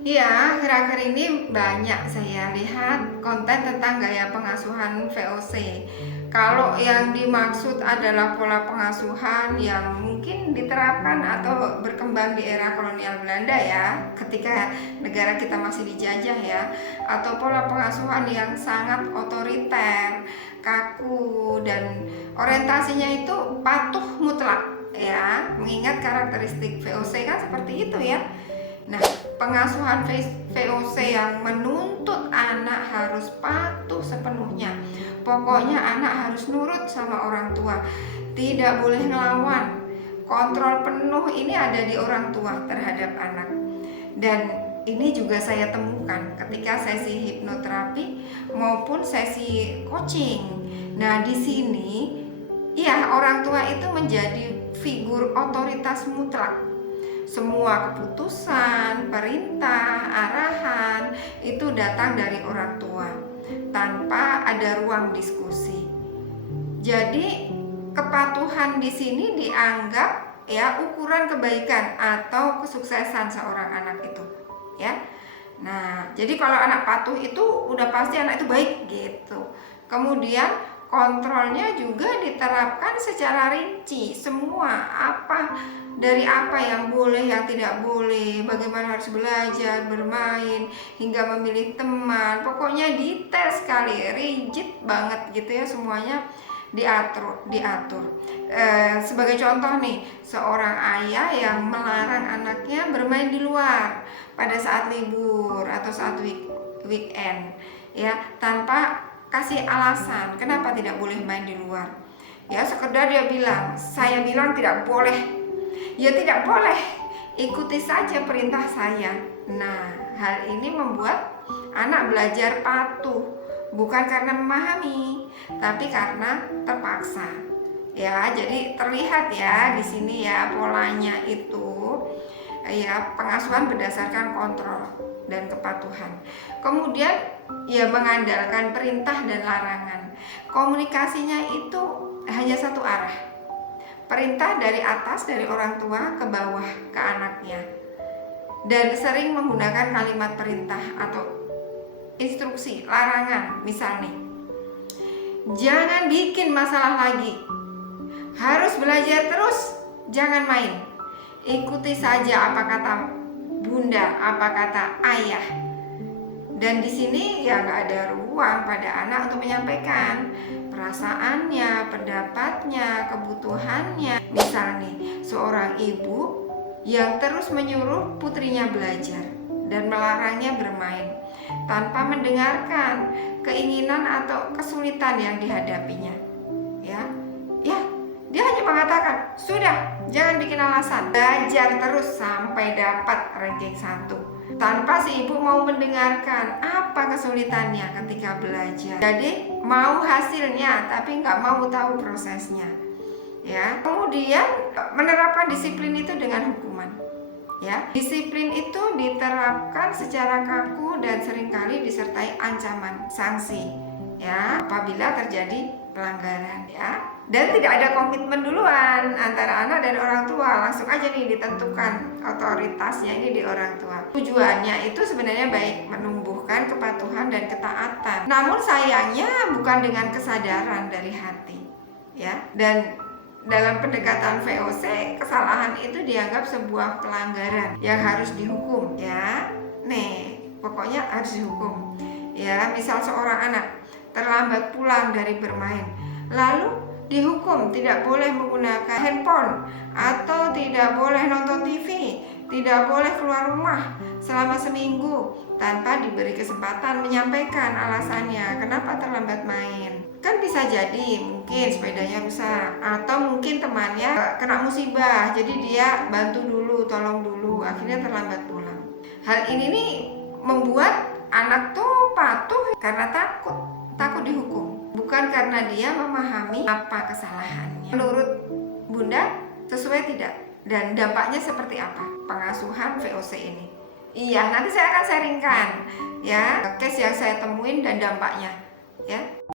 Iya, akhir-akhir ini banyak saya lihat konten tentang gaya pengasuhan VOC. Kalau yang dimaksud adalah pola pengasuhan yang mungkin diterapkan atau berkembang di era kolonial Belanda ya, ketika negara kita masih dijajah ya, atau pola pengasuhan yang sangat otoriter, kaku, dan orientasinya itu patuh mutlak ya, mengingat karakteristik VOC kan seperti itu ya. Nah, pengasuhan VOC yang menuntut anak harus patuh sepenuhnya. Pokoknya anak harus nurut sama orang tua, tidak boleh ngelawan. Kontrol penuh ini ada di orang tua terhadap anak. Dan ini juga saya temukan ketika sesi hipnoterapi maupun sesi coaching. Nah, di sini ya orang tua itu menjadi figur otoritas mutlak. Semua keputusan, perintah, arahan itu datang dari orang tua tanpa ada ruang diskusi. Jadi kepatuhan di sini dianggap ya ukuran kebaikan atau kesuksesan seorang anak itu, ya. Nah, jadi kalau anak patuh itu udah pasti anak itu baik gitu. Kemudian kontrolnya juga diterapkan secara rinci, semua dari apa yang boleh, yang tidak boleh, bagaimana harus belajar, bermain, hingga memilih teman. Pokoknya detail sekali, rigid banget gitu ya, semuanya diatur. Sebagai contoh nih, seorang ayah yang melarang anaknya bermain di luar pada saat libur atau saat weekend ya, tanpa kasih alasan kenapa tidak boleh main di luar. Ya sekedar dia bilang, saya bilang tidak boleh. Ya tidak boleh, ikuti saja perintah saya. Nah, hal ini membuat anak belajar patuh, bukan karena memahami, tapi karena terpaksa. Ya, jadi terlihat ya di sini ya polanya itu ya pengasuhan berdasarkan kontrol dan kepatuhan. Kemudian ya mengandalkan perintah dan larangan. Komunikasinya itu hanya satu arah. Perintah dari atas, dari orang tua ke bawah ke anaknya. Dan sering menggunakan kalimat perintah atau instruksi, larangan. Misal nih, jangan bikin masalah lagi. Harus belajar terus, jangan main. Ikuti saja apa kata bunda, apa kata ayah. Dan di sini ya nggak ada ruang pada anak untuk menyampaikan perasaannya, pendapatnya, kebutuhannya. Misal nih, seorang ibu yang terus menyuruh putrinya belajar dan melarangnya bermain tanpa mendengarkan keinginan atau kesulitan yang dihadapinya. Ya, dia hanya mengatakan, sudah, jangan bikin alasan, belajar terus sampai dapat ranking 1, tanpa si ibu mau mendengarkan apa kesulitannya ketika belajar. Jadi mau hasilnya tapi nggak mau tahu prosesnya. Ya, kemudian menerapkan disiplin itu dengan hukuman. Ya, disiplin itu diterapkan secara kaku dan seringkali disertai ancaman sanksi. Ya, apabila terjadi pelanggaran ya. Dan tidak ada komitmen duluan antara anak dan orang tua, langsung aja nih ditentukan otoritasnya ini di orang tua. Tujuannya itu sebenarnya baik, menumbuhkan kepatuhan dan ketaatan. Namun sayangnya bukan dengan kesadaran dari hati, ya. Dan dalam pendekatan VOC, kesalahan itu dianggap sebuah pelanggaran yang harus dihukum, ya. Nih, pokoknya harus dihukum. Ya, misal seorang anak terlambat pulang dari bermain, lalu dihukum tidak boleh menggunakan handphone atau tidak boleh nonton TV, tidak boleh keluar rumah selama seminggu tanpa diberi kesempatan menyampaikan alasannya kenapa terlambat main. Kan bisa jadi mungkin sepedanya rusak atau mungkin temannya kena musibah, jadi dia bantu dulu, tolong dulu, akhirnya terlambat pulang. Hal ini nih membuat anak tuh patuh karena takut dihukum, bukan karena dia memahami apa kesalahannya. Menurut bunda sesuai tidak? Dan dampaknya seperti apa pengasuhan VOC ini? Iya, nanti saya akan sharingkan ya case yang saya temuin dan dampaknya ya.